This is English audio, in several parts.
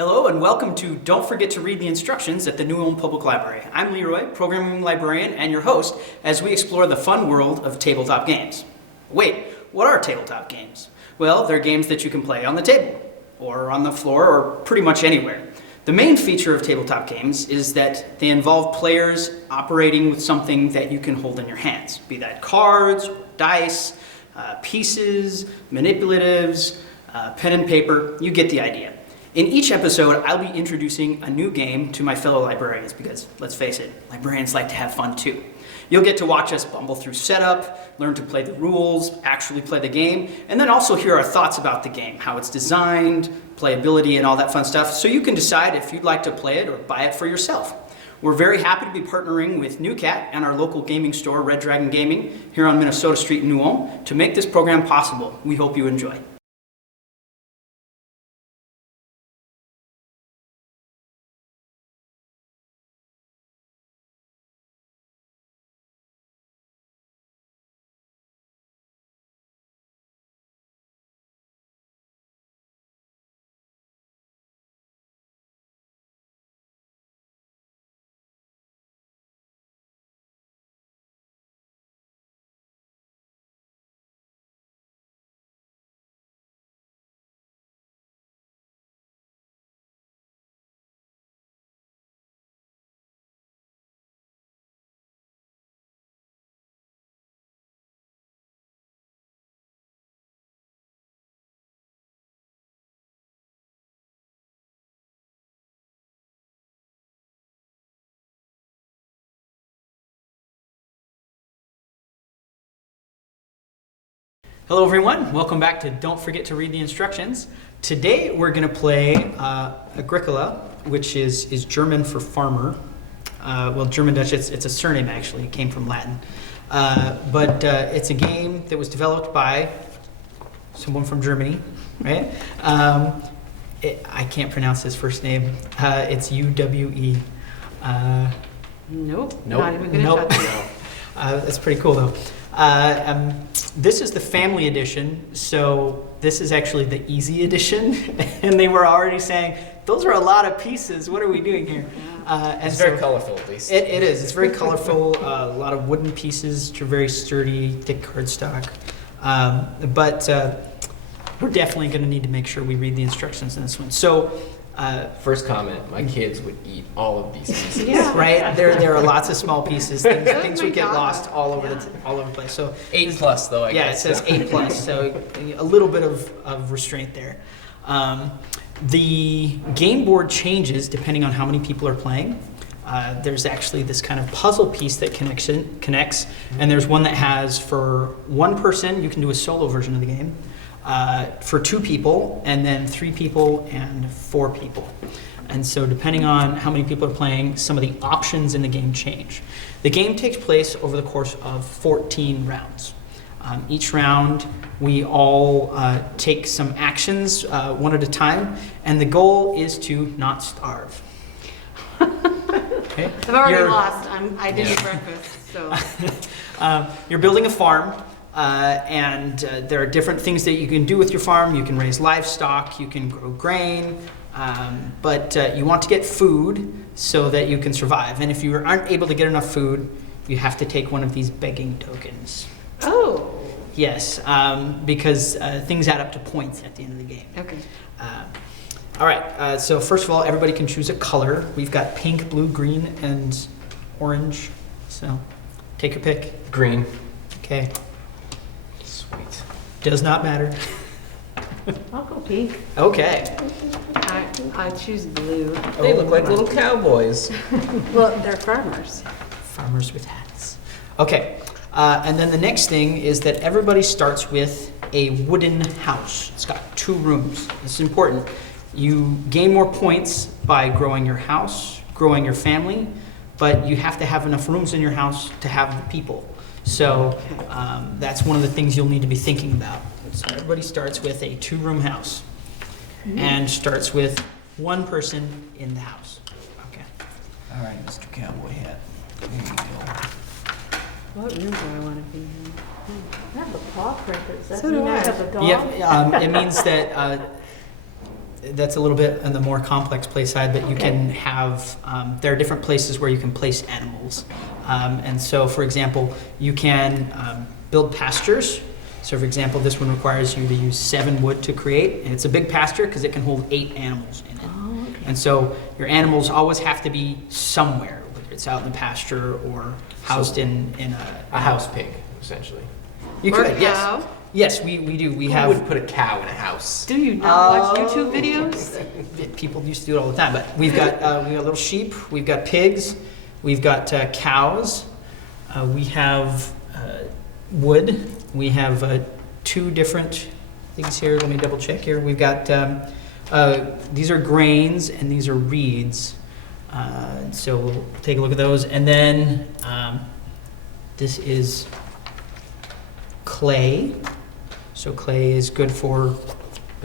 Hello and welcome to Don't Forget to Read the Instructions at the New Ulm Public Library. I'm Leroy, programming librarian and your host as we explore the fun world of tabletop games. Wait, what are tabletop games? Well, they're games that you can play on the table, or on the floor, or pretty much anywhere. The main feature of tabletop games is that they involve players operating with something that you can hold in your hands, be that cards, or dice, pieces, manipulatives, pen and paper, you get the idea. In each episode, I'll be introducing a new game to my fellow librarians because, let's face it, librarians like to have fun too. You'll get to watch us bumble through setup, learn to play the rules, actually play the game, and then also hear our thoughts about the game, how it's designed, playability, and all that fun stuff, so you can decide if you'd like to play it or buy it for yourself. We're very happy to be partnering with NewCat and our local gaming store, Red Dragon Gaming, here on Minnesota Street in New Ulm, to make this program possible. We hope you enjoy. Hello everyone, welcome back to Don't Forget to Read the Instructions. Today we're going to play Agricola, which is German for farmer. Well, German-Dutch, it's a surname actually, it came from Latin. But it's a game that was developed by someone from Germany, right? I can't pronounce his first name. It's U-W-E. Nope, not even going to touch it. That's pretty cool though. This is the family edition, so this is actually the easy edition, and they were already saying, those are a lot of pieces, what are we doing here? It's very colorful, at least. It is, it's very colorful, a lot of wooden pieces, which are very sturdy, thick cardstock, but we're definitely going to need to make sure we read the instructions in this one. So. First comment, my kids would eat all of these pieces. Yeah. Right? There are lots of small pieces, things would get lost all over the place. So 8+ though, I guess. Yeah, it says 8+, so a little bit of restraint there. The game board changes depending on how many people are playing. There's actually this kind of puzzle piece that connects, and there's one that has, for one person, you can do a solo version of the game. For 2 people, and then 3 people and 4 people. And so depending on how many people are playing, some of the options in the game change. The game takes place over the course of 14 rounds. Each round, we all take some actions one at a time, and the goal is to not starve. Okay? I've already lost. I didn't eat breakfast, so. You're building a farm. And there are different things that you can do with your farm. You can raise livestock, you can grow grain, but you want to get food so that you can survive. And if you aren't able to get enough food, you have to take one of these begging tokens. Oh. Yes, because things add up to points at the end of the game. Okay. All right, so first of all, everybody can choose a color. We've got pink, blue, green, and orange. So take your pick. Green. Okay. Sweet. Does not matter. I'll go pink. Okay. I choose blue. They look like little cowboys. Well, they're farmers. Farmers with hats. Okay, and then the next thing is that everybody starts with a wooden house. It's got 2 rooms. This is important. You gain more points by growing your house, growing your family, but you have to have enough rooms in your house to have the people. So that's one of the things you'll need to be thinking about. So everybody starts with a 2-room house and starts with 1 person in the house. Okay. All right, Mr. Cowboy Hat. There you go. What room do I want to be in? I have a paw print. Does that So do mean I I. have a dog? Yeah, it means that that's a little bit on the more complex play side, but you can have, there are different places where you can place animals. And so, for example, you can build pastures. So, for example, this one requires you to use 7 wood to create, and it's a big pasture because it can hold 8 animals in it. Oh, okay. And so your animals always have to be somewhere, whether it's out in the pasture or housed in A house pig, essentially. You Or could, a yes. cow. Yes, we do. We Who have. would put a cow in a house? Do you not watch Oh. YouTube videos? People used to do it all the time, but we've got little sheep, we've got pigs, we've got cows, we have wood, we have 2 different things here. Let me double check here. We've got these are grains and these are reeds. So we'll take a look at those, and then this is clay. So clay is good for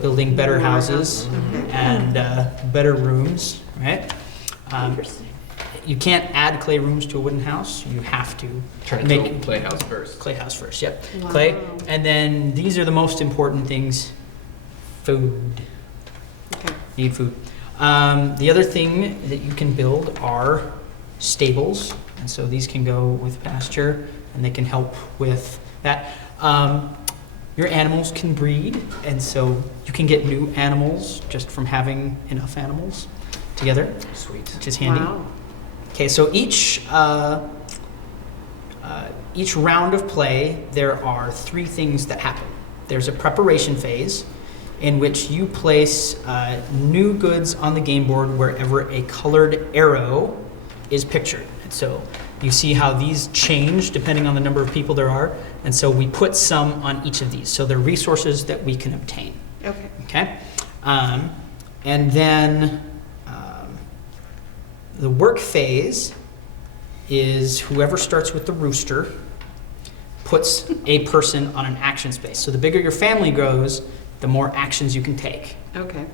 building better houses and better rooms, right? Interesting. You can't add clay rooms to a wooden house. You have to Turn it make into a playhouse first. clay house first. Yep, Wow. clay. And then these are the most important things: food. Okay. Need food. The other thing that you can build are stables, and so these can go with pasture, and they can help with that. Your animals can breed, and so you can get new animals just from having enough animals together, Sweet. which is handy. Wow. Okay, so each round of play, there are 3 things that happen. There's a preparation phase, in which you place new goods on the game board wherever a colored arrow is pictured. And so you see how these change depending on the number of people there are. And so we put some on each of these. So they're resources that we can obtain. Okay. Okay? And then the work phase is whoever starts with the rooster puts a person on an action space. So the bigger your family grows, the more actions you can take. Okay.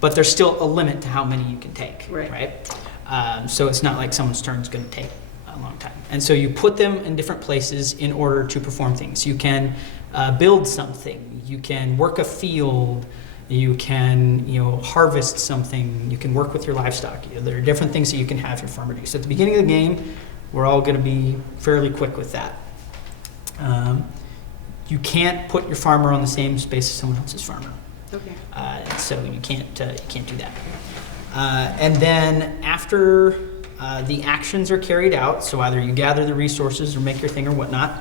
But there's still a limit to how many you can take, Right. So it's not like someone's turn is going to take a long time. And so you put them in different places in order to perform things. You can build something. You can work a field. You can, harvest something. You can work with your livestock. There are different things that you can have your farmer do. So at the beginning of the game, we're all going to be fairly quick with that. You can't put your farmer on the same space as someone else's farmer. Okay. So you can't do that. And then after the actions are carried out, so either you gather the resources or make your thing or whatnot,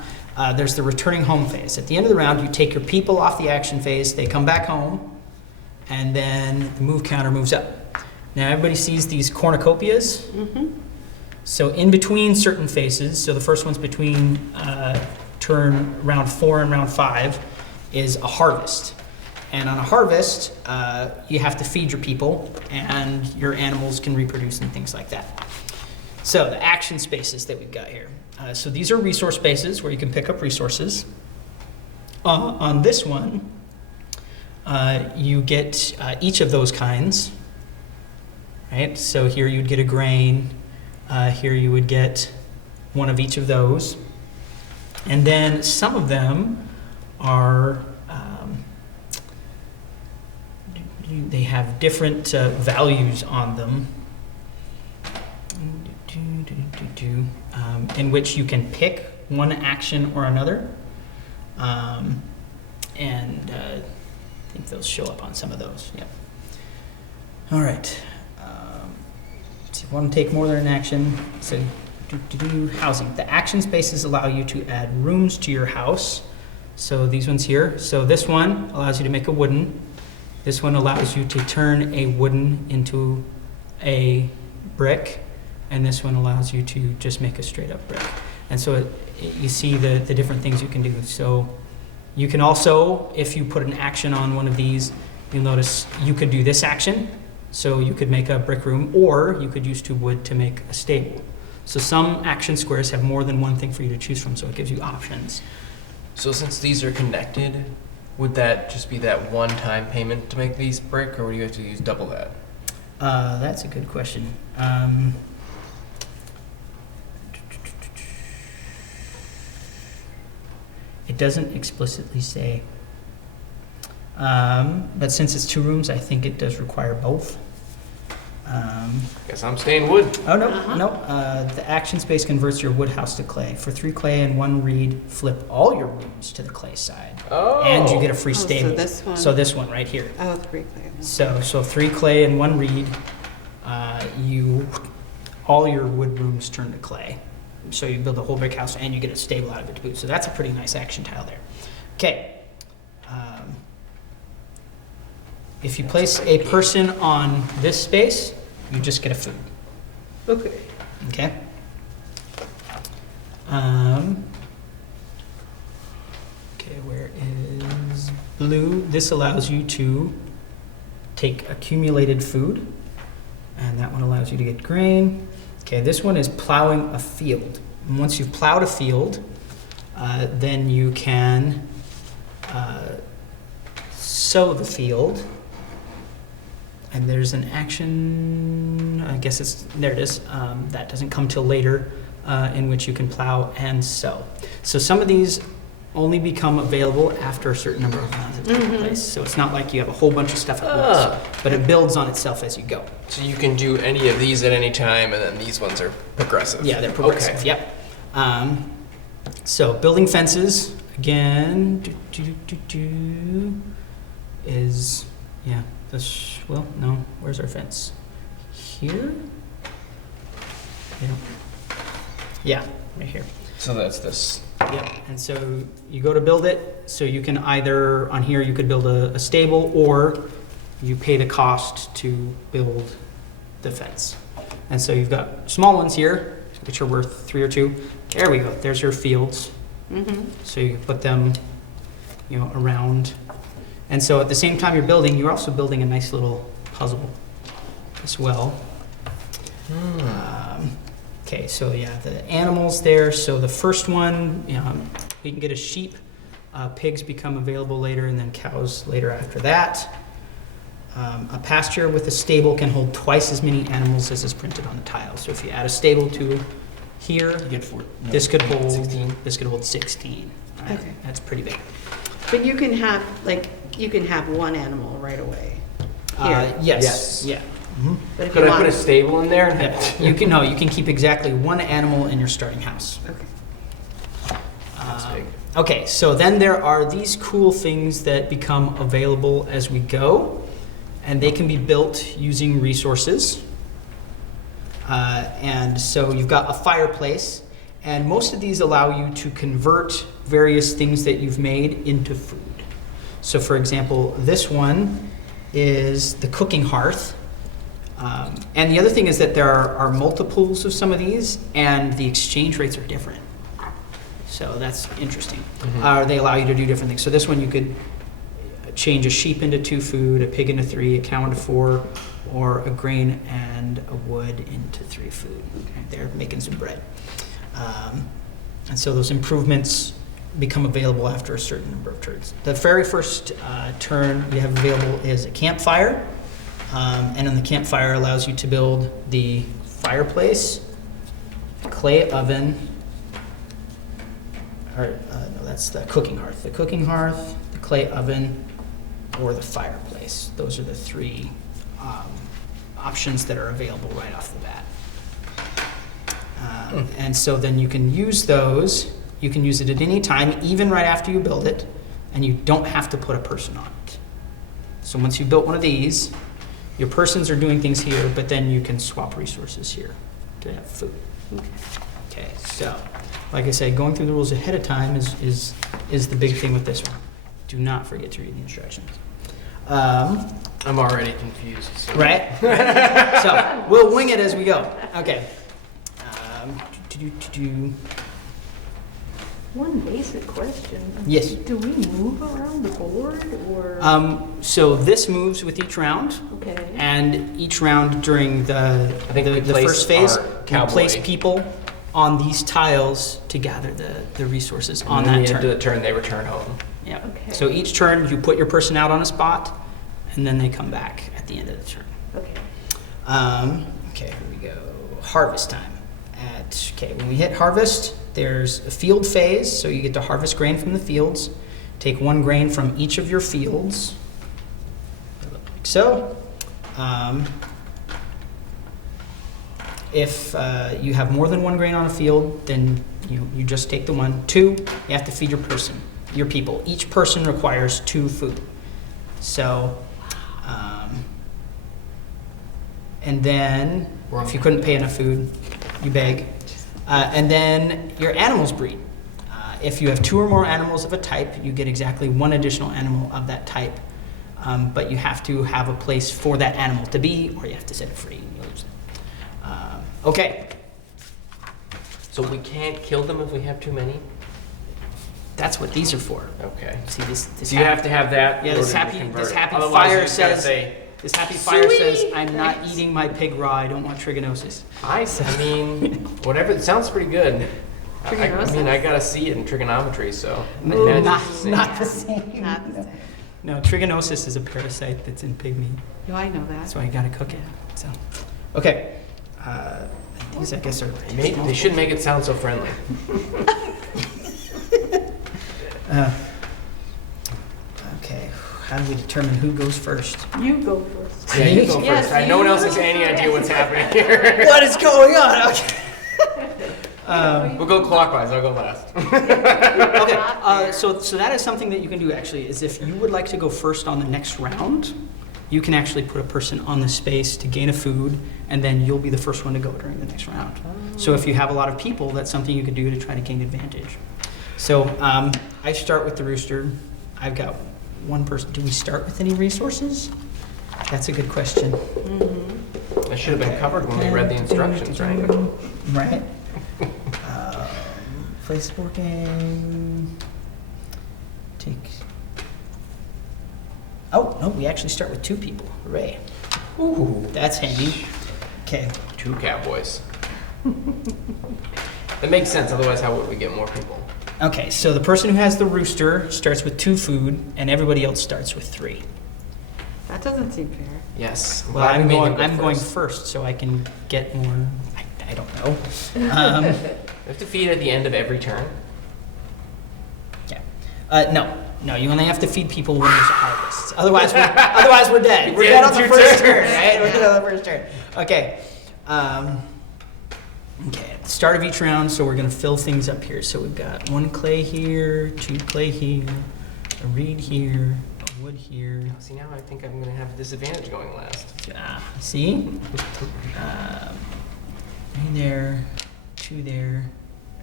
there's the returning home phase. At the end of the round, you take your people off the action phase, they come back home, and then the move counter moves up. Now everybody sees these cornucopias. Mm-hmm. So in between certain phases, so the first one's between turn round 4 and round 5, is a harvest. And on a harvest, you have to feed your people, and your animals can reproduce and things like that. So the action spaces that we've got here. So these are resource spaces where you can pick up resources. On this one, you get each of those kinds, right? So here you'd get a grain. Here you would get one of each of those. And then some of them are, they have different values on them, in which you can pick one action or another. And I think those show up on some of those. Yep. All right. So if you want to take more than an action, so housing. The action spaces allow you to add rooms to your house. So these ones here. So this one allows you to make a wooden. This one allows you to turn a wooden into a brick. And this one allows you to just make a straight up brick. And so you see the different things you can do. So you can also, if you put an action on one of these, you'll notice you could do this action. So you could make a brick room, or you could use 2 wood to make a stable. So some action squares have more than one thing for you to choose from, so it gives you options. So since these are connected, would that just be that one-time payment to make these brick, or would you have to use double that? That's a good question. It doesn't explicitly say. But since it's 2 rooms, I think it does require both. Guess I'm staying wood. Oh, no. The action space converts your wood house to clay. For 3 clay and 1 reed, flip all your rooms to the clay side. Oh. And you get a free Oh, so stable. this one. So this one right here. Oh, 3 clay. So 3 clay and 1 reed, all your wood rooms turn to clay. So you build a whole brick house and you get a stable out of it to boot. So that's a pretty nice action tile there. Okay. If you place a person on this space, you just get a food. Okay. Okay. Okay, where is blue? This allows you to take accumulated food, and that one allows you to get grain. Okay, this one is plowing a field. And once you've plowed a field, then you can sow the field. And there's an action, I guess there it is, that doesn't come till later, in which you can plow and sow. So some of these only become available after a certain number of rounds have taken place. So it's not like you have a whole bunch of stuff at once, but it builds on itself as you go. So you can do any of these at any time, and then these ones are progressive. Yeah, they're progressive, Okay. yep. So building fences, again, is, yeah. This, well, no, where's our fence? Here? Yeah, right here. So that's this. Yep, and so you go to build it, so you can either, on here, you could build a stable, or you pay the cost to build the fence. And so you've got small ones here, which are worth 3 or 2. There we go, there's your fields. So you put them, around. And so at the same time you're building, you're also building a nice little puzzle as well. Okay, so yeah, the animals there. So the first one, we can get a sheep. Pigs become available later, and then cows later after that. A pasture with a stable can hold twice as many animals as is printed on the tile. So if you add a stable to here, You get 4. this could hold 16. This could hold 16. Right? Okay. That's pretty big. But you can have, one animal right away. Here. Yes. Yes. Yeah. But if Could you I put a want. stable in there? Yep. You can keep exactly 1 animal in your starting house. Okay. That's big. Okay, so then there are these cool things that become available as we go, and they can be built using resources. And so you've got a fireplace, and most of these allow you to convert various things that you've made into food. So for example, this one is the cooking hearth. And the other thing is that there are multiples of some of these, and the exchange rates are different. So that's interesting. They allow you to do different things. So this one you could change a sheep into 2 food, a pig into 3, a cow into 4, or a grain and a wood into 3 food. Okay, they're making some bread. And so those improvements become available after a certain number of turns. The very first turn you have available is a campfire. And then the campfire allows you to build the fireplace, clay oven, no, that's the cooking hearth. The cooking hearth, the clay oven, or the fireplace. Those are the 3 options that are available right off the bat. And so then you can use those. You can use it at any time, even right after you build it, and you don't have to put a person on it. So once you've built one of these, your persons are doing things here, but then you can swap resources here to have food. Okay, so like I said, going through the rules ahead of time is the big thing with this one. Do not forget to read the instructions. I'm already confused. So. Right? So we'll wing it as we go. Okay. One basic question. Yes. Do we move around the board or? So this moves with each round, Okay. and each round during the we place first phase, our we cowboy. place people on these tiles to gather the resources on And that then the turn. end of the turn, they return home. Yeah. Okay. So each turn, you put your person out on a spot, and then they come back at the end of the turn. Okay. Okay, here we go. Harvest time. When we hit harvest, there's a field phase, so you get to harvest grain from the fields. Take 1 grain from each of your fields, like so. If you have more than one grain on a field, then you just take the one. 2, you have to feed your people. Each person requires 2 food. So, and then if you couldn't pay enough food, you beg. And then your animals breed. If you have 2 or more animals of a type, you get exactly 1 additional animal of that type. But you have to have a place for that animal to be, or you have to set it free and you lose it. Okay, So we can't kill them if we have too many? that's what these are for. Okay. See this? So you have to have that. Yeah, in this order to happy convert. fire Otherwise, you just gotta says. say, This happy fire says, "I'm not eating my pig raw. I don't want trigonosis." I mean, whatever. It sounds pretty good. I mean, I gotta see it in trigonometry, so. I imagine Not, it's the same. not the same. Not the same. No, trigonosis is a parasite that's in pig meat. No, I know that. That's why you gotta cook it. So, okay. These I guess are. They should make it sound so friendly. Okay. How do we determine who goes first? You go first. Yeah, you go Yes, first. No one else you has go any idea first. what's happening here. What is going on? Okay. We'll go clockwise. I'll go last. Okay, so that is something that you can do actually, is if you would like to go first on the next round, you can actually put a person on the space to gain a food, and then you'll be the first one to go during the next round. So if you have a lot of people, that's something you could do to try to gain advantage. So I start with the rooster. I've got one person. Do we start with any resources? That's a good question. That should have been covered when we read the instructions, right? Right. Place working. Take. Oh, no, we actually start with 2 people. Hooray. Ooh, That's handy. Okay. 2 cowboys. That makes sense. Otherwise, how would we get more people? Okay, so the person who has the rooster starts with 2 food, and everybody else starts with 3. That doesn't seem fair. Yes. Well, I'm glad we made going. him go I'm going first. first, so I can get more. I don't know. We have to feed at the end of every turn. Yeah. No. You only have to feed people when there's a harvest. Otherwise, we're dead. We're Yeah, dead on the two first turns. turn, right? We're dead on the first turn. Okay. Okay. At the start of each round, so we're gonna fill things up here. So we've got 1 clay here, 2 clay here, a reed here, a wood here. See, now I think I'm going to have a disadvantage going last. See? 3 there, 2 there,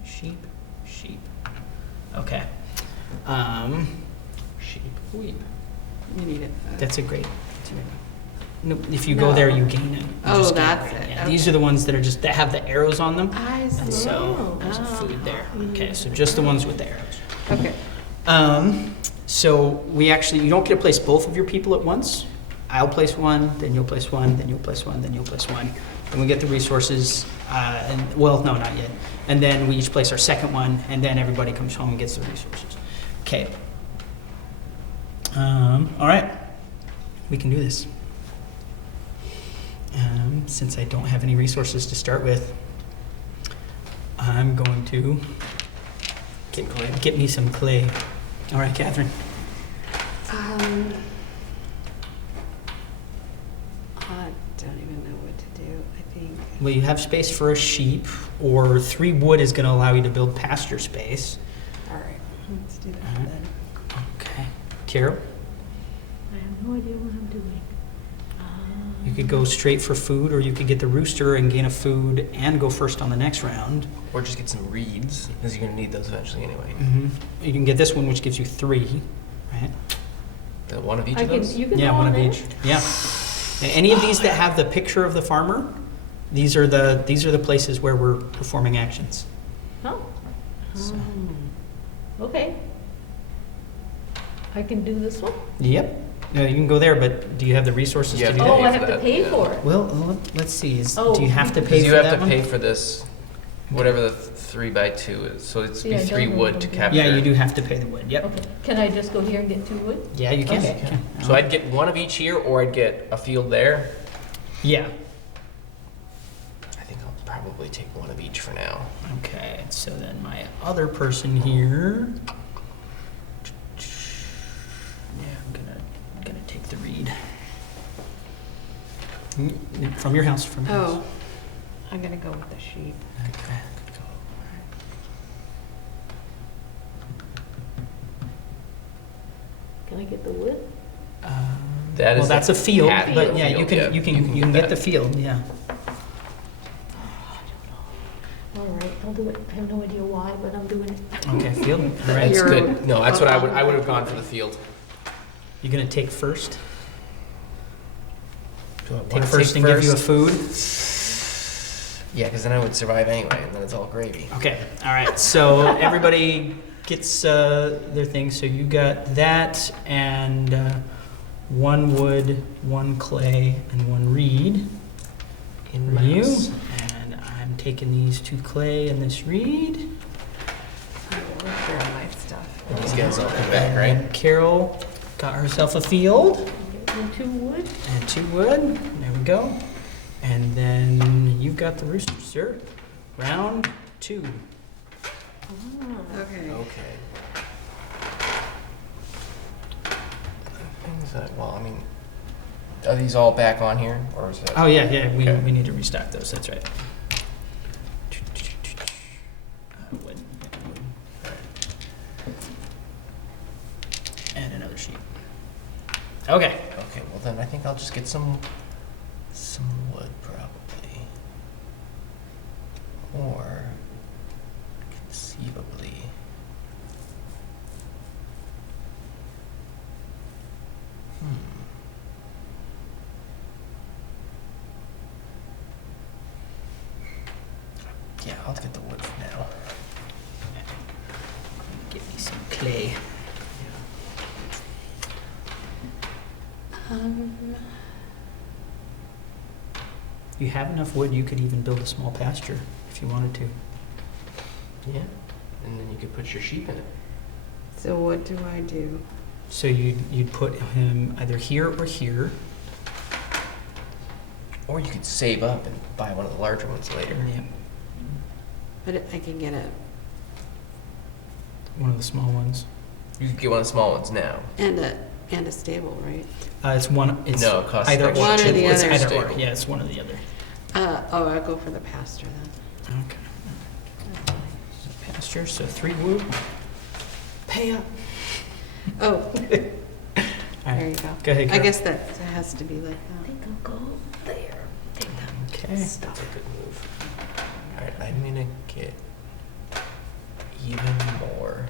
sheep. Okay. Sheep. Weep. You need it. That's a great. No, if you go there, you gain it. You Oh, just gain that's it. it. Yeah, these are the ones that have the arrows on them. I And see. so there's food there. Okay, so just the ones with the arrows. Okay. So you don't get to place both of your people at once. I'll place one, then you'll place one, then you'll place one, then you'll place one. Then we get the resources, no, not yet. And then we each place our second one, and then everybody comes home and gets the resources. Okay. All right. We can do this. Since I don't have any resources to start with, I'm going to get me some clay. All right, Catherine. I don't even know what to do. I think. Well, you have space for a sheep, or 3 wood is going to allow you to build pasture space. All right. Let's do that Alright. then. Okay. Carol, I have no idea what I'm doing. you could go straight for food, or you could get the rooster and gain a food and go first on the next round. Or just get some reeds, because you're going to need those eventually anyway. You can get this one, which gives you 3, right? One of each of those? You can Yeah, go one on of there? each. Yeah. And any of these that have the picture of the farmer, these are the places where we're performing actions. Oh, So, okay. I can do this one? yep. No, you can go there, but do you have the resources Yeah. to do Oh, Oh, that? I have to pay for it. Well, let's see. Oh, do you have to pay Because for you have that to one? pay for this, whatever the 3x2 is. So it's See, I be don't 3 know wood what to to do. capture. Yeah, you do have to pay the wood. Yep. Okay, can I just go here and get 2 wood? Yeah, you can. Okay. Okay. So I'd get one of each here, or I'd get a field there. Yeah. I think I'll probably take one of each for now. Okay. So then my other person here. Yeah, I'm gonna take the reed. From your house, from your house. Oh, I'm gonna go with the sheep. Okay. Can I get the wood? That Well, is that's a field, half but the yeah, you field, can, you can get that. the field, yeah. All right, I'll do it. I have no idea why, but I'm doing it. Okay, field, all right. That's You're- good. No, that's what I would have gone for the field. You gonna take first? Do I Take wanna first and give you a food? Yeah, because then I would survive anyway, and then it's all gravy. Okay, all right, so everybody gets their thing, so you got that, and 1 wood, 1 clay, and 1 reed. In For you, mouse. and I'm taking these 2 clay and this reed. Where's my stuff? And these guys all come back, right? And Carol got herself a field. Okay, and 2 wood. And 2 wood, there we go. And then you've got the rooster, sir. Round 2. Okay. Okay. Things that, well, I mean, are these all back on here, or is that? Oh, yeah, yeah, Okay. we need to restock those, that's right. Wood. And another sheet. Okay. Okay, well then I think I'll just get some wood probably, or conceivably. Yeah, I'll get the wood for now. Get me some clay. You have enough wood, you could even build a small pasture if you wanted to. Yeah, and then you could put your sheep in it. So what do I do? So you'd put him either here or here. Or you could save up and buy one of the larger ones later. Yeah. But I can get it. One of the small ones. You could get one of the small ones now. And a stable, right? It's one. It's No, it costs either extra. One or the It's other. either or. Stable. Yeah, it's one or the other. I'll go for the pasture then. Okay. So pasture. So 3 wood. Pay up. Oh, All there right. you go. Go ahead. I Carol. guess that has to be like I that. think I'll go there. Take that Okay. stuff. That's a good move. Alright, I'm gonna get even more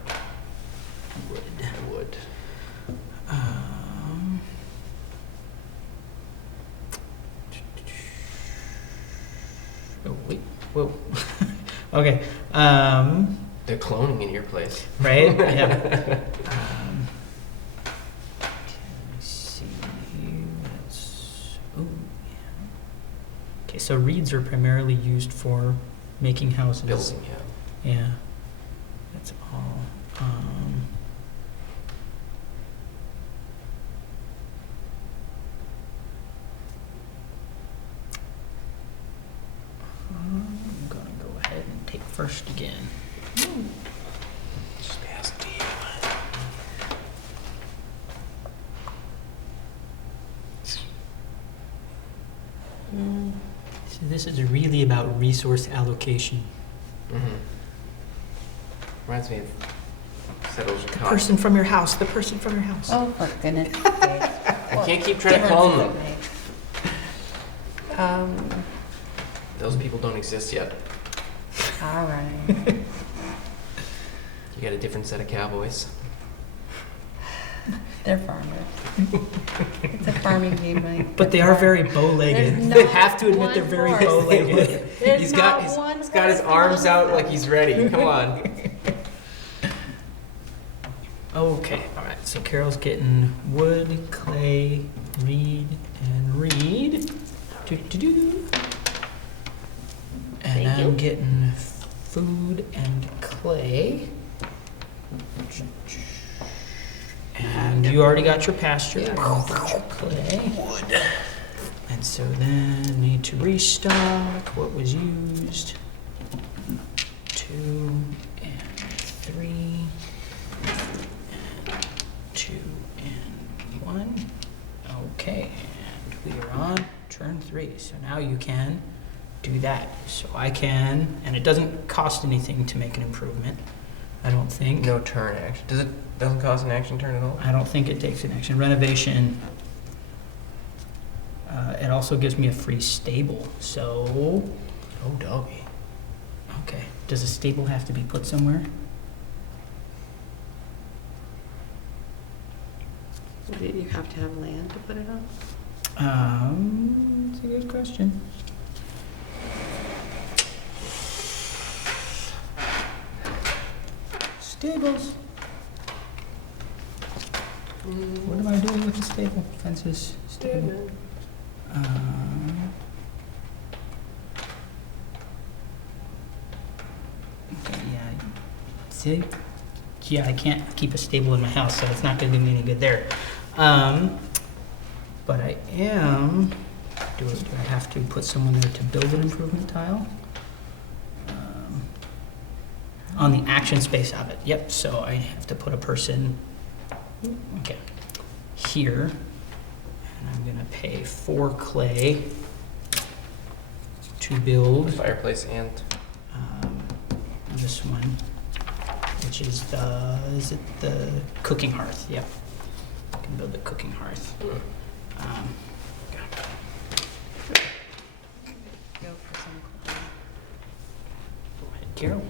Wood. wood. Oh wait. Whoa. Okay. They're cloning in your place. Right? Yeah. Let me see. Oh, yeah. Okay, so reeds are primarily used for making houses. Building, yeah. Yeah. That's all. I'm gonna go ahead and take first again. Just pass the So this is really about resource allocation. Reminds me of Settlers of Cotton. Person from your house, the person from your house. Oh, for goodness sake. I can't keep trying to clone them. Those people don't exist yet. All right. You got a different set of cowboys. They're farmers. It's a farming game, Mike. But they are very bow-legged. There's They not have to admit one they're very horse. bow-legged. There's He's got not his, one he's got his horse arms on out the- like he's ready. Come on. Okay, all right. So Carol's getting wood, clay, reed, and reed. Do. And Thank I'm you. getting food and clay. And you already got your pasture. Yeah. Got your clay. Wood. And so then need to restock what was used. 2 and 3. And 2 and 1. Okay, and we are on turn 3. now you can do that. So I can, and it doesn't cost anything to make an improvement, I don't think. No turn action. Doesn't cost an action turn at all? I don't think it takes an action. Renovation, it also gives me a free stable, so, Oh, doggy. okay. Does a stable have to be put somewhere? Do you have to have land to put it on? That's a good question. Stables. What am I doing with the stable? Fences, stable. Okay, yeah. See? Yeah, I can't keep a stable in my house, so it's not gonna do me any good there. But I am, do I have to put someone there to build an improvement tile? On the action space of it, yep, so I have to put a person, okay, here. And I'm gonna pay 4 clay to build Fireplace and this one, which is the cooking hearth? Yep. I can build the cooking hearth. Go for some clay. Go ahead, Carol.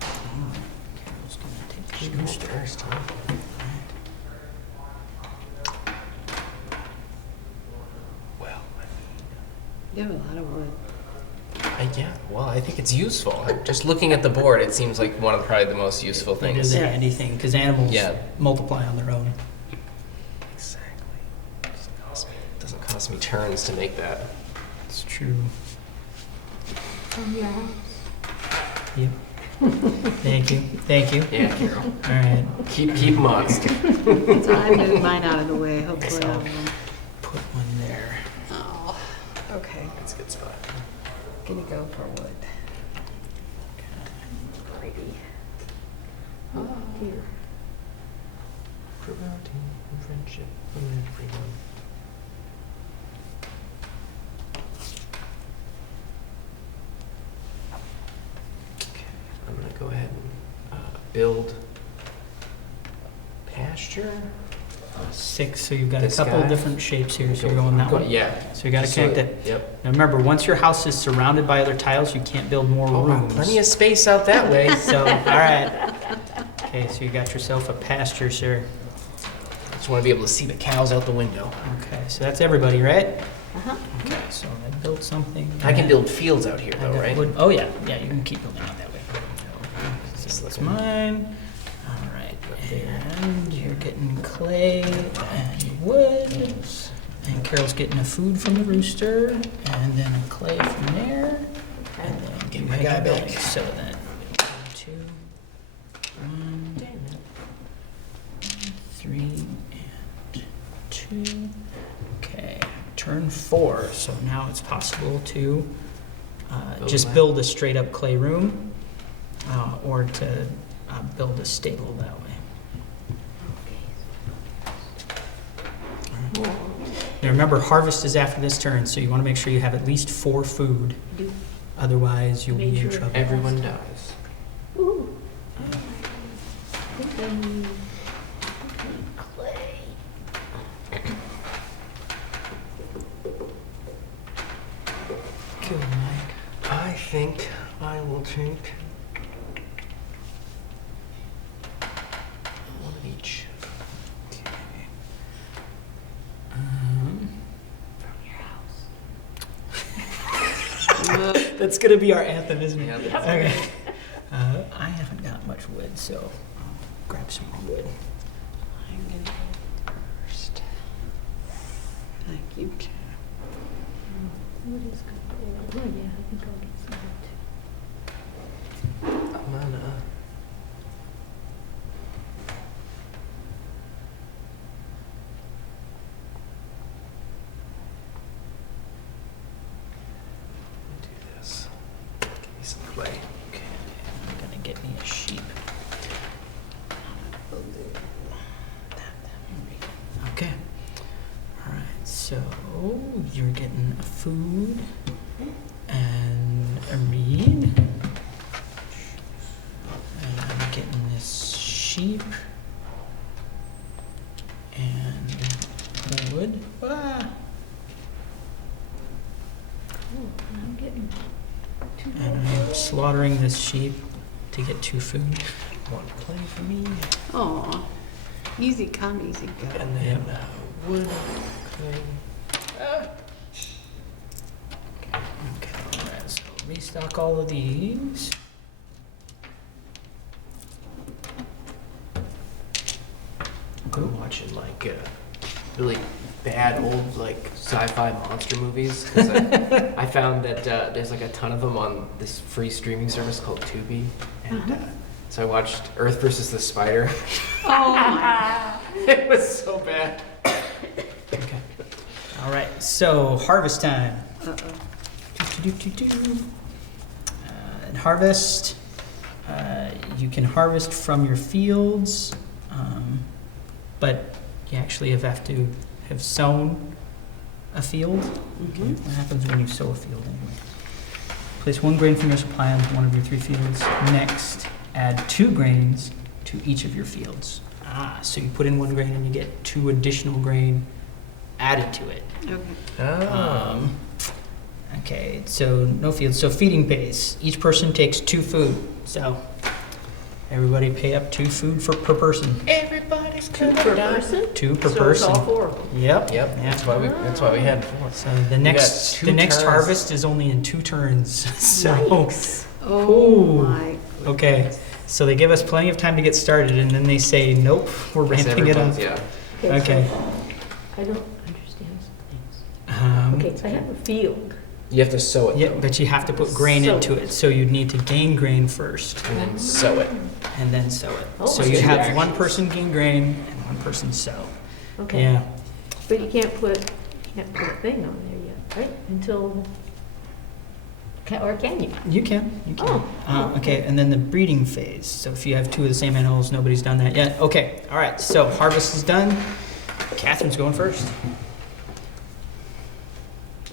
Carol's gonna take the rooster. first, huh? Well, You have a lot of wood. yeah. Well, I think it's useful. Just looking at the board, it seems like one of probably the most useful It things. is a Yeah. handy thing, because animals Yeah. multiply on their own. Exactly. Doesn't cost me turns to make that. It's true. From your house. Yep. Thank you, thank you. Yeah, Carol. All right, Keep modest. So I moved mine out of the way, hopefully I So- won't. put one there. Oh, okay. That's a good spot. Gonna go for wood. Pretty. Oh. Here. Promoting friendship with everyone. Okay, I'm gonna go ahead and build pasture. 6, so you've got a This couple guy? different shapes here, so you're going that way. Yeah. So you gotta So- connect it. Yep. Now remember, once your house is surrounded by other tiles, you can't build more Oh, wow, rooms. plenty of space out that way. So, all right. Okay, so you got yourself a pasture, sir. Just want to be able to see the cows out the window. Okay, so that's everybody, right? Uh-huh. Okay, so I built something. I can build fields out here I though, got right? wood- Oh, yeah, yeah, you can keep building out that way. Just So that's looking. mine. All right, and you're getting clay and wood. And Carol's getting a food from the rooster, and then a clay from there. And then Get you my make guy a building. back. So then, 2, 1, 3, and 2. Okay, turn 4. So now it's possible to just build a straight up clay room or to build a stable that way. Now remember, harvest is after this turn, so you want to make sure you have at least 4 food. Do. Otherwise, you'll be Make in sure trouble. Everyone dies. Ooh. I think I need clay. Kill Mike. I think I will take one of each. From your house. That's gonna be our anthem, isn't it? Yeah, Okay. I haven't got much wood, so I'll grab some more wood. I'm gonna go first. Thank you. What is good? Oh, yeah, I think I'll get some wood too. I'm gonna do this. Give me some clay. Okay, I'm gonna get me a sheep. Okay. So you're getting a food and a reed. And I'm getting this sheep and wood. Ah. Oh, I'm getting two And I'm slaughtering this sheep to get 2 food. One clay for me. Aw, easy come, easy go. And then wood, clay. Okay, alright, so restock all of these. I'm watching like really bad old like sci-fi monster movies 'cause I found that there's like a ton of them on this free streaming service called Tubi, and so I watched Earth versus the Spider. Oh my. It was so bad. Okay. Alright, so harvest time. Uh-oh. And harvest, you can harvest from your fields, but you actually have to have sown a field. Mhm. What happens when you sow a field anyway? Place 1 grain from your supply on one of your 3 fields. Next, add 2 grains to each of your fields. So you put in 1 grain and you get 2 additional grain added to it. Okay. Okay, so no fields. So feeding pays. Each person takes 2 food. So everybody pay up 2 food per person. Everybody's 2 per person? 2 per So person. it's all 4 of them. Yep. Yep. Yeah. That's why we had 4. So the next got 2 the next turns. harvest is only in 2 turns. So Yikes. Oh Ooh. my. okay, so they give us plenty of time to get started, and then they say, nope, we're ramping it up. Yeah. Okay. So, I don't understand some things. Um, Okay, so I have a field. You have to sow it. yeah, though, but you have to put grain Sow into it, so you'd need to gain grain first, and then sow it. and then sow it. Oh, so so you two have actions. 1 person gain grain and 1 person sow. Okay. Yeah. But you can't put a thing on there yet, right? Until, or can you? You can. Oh, Okay, and then the breeding phase. So if you have 2 of the same animals, nobody's done that yet. Okay, all right. So harvest is done. Catherine's going first.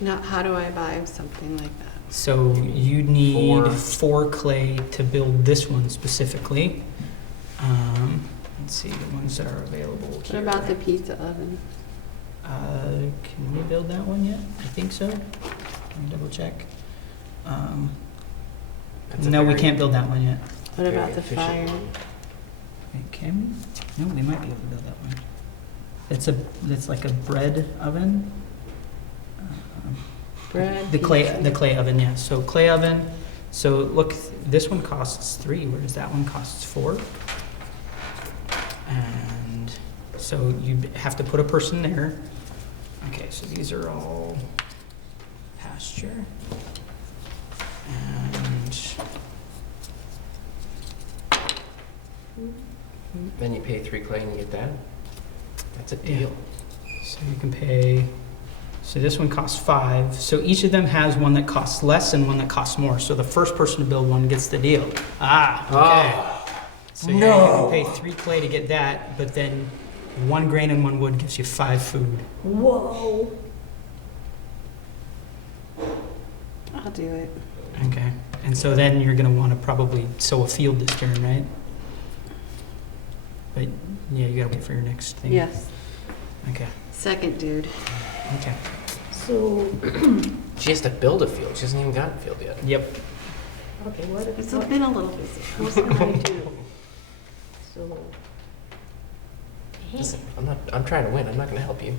Now, how do I buy something like that? So you need 4. 4 clay to build this one specifically. Let's see the ones that are available What here. about the pizza oven? Can we build that one yet? I think so. Let me double check. That's a No, we very- can't build that one yet. What Very about the efficient. fire? Wait, can we? No, we might be able to build that one. It's like a bread oven. Bread? The pizza? clay oven, yeah. So clay oven. So look, this one costs 3, whereas that one costs 4. And so you have to put a person there. Okay, so these are all pasture. And Then you pay 3 clay and you get that. That's a Yeah. deal. so you can pay. So this one costs 5. So each of them has one that costs less and one that costs more. So the first person to build one gets the deal. Okay. So yeah, you can pay 3 clay to get that, but then 1 grain and 1 wood gives you 5 food. Whoa. I'll do it. Okay. And so then you're gonna want to probably sow a field this turn, right? But yeah, you gotta wait for your next thing. Yes. Okay. Second, dude. Okay. So, She has to build a field. She hasn't even got a field yet. Yep. okay, what if, It's what been a little busy. what can I do? So. Listen, I'm trying to win. I'm not going to help you.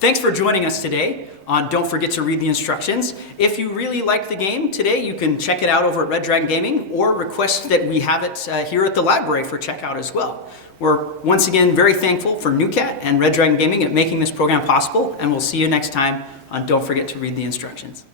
Thanks for joining us today on Don't Forget to Read the Instructions. If you really liked the game today, you can check it out over at Red Dragon Gaming or request that we have it here at the library for checkout as well. We're once again very thankful for NewCat and Red Dragon Gaming at making this program possible, and we'll see you next time on Don't Forget to Read the Instructions.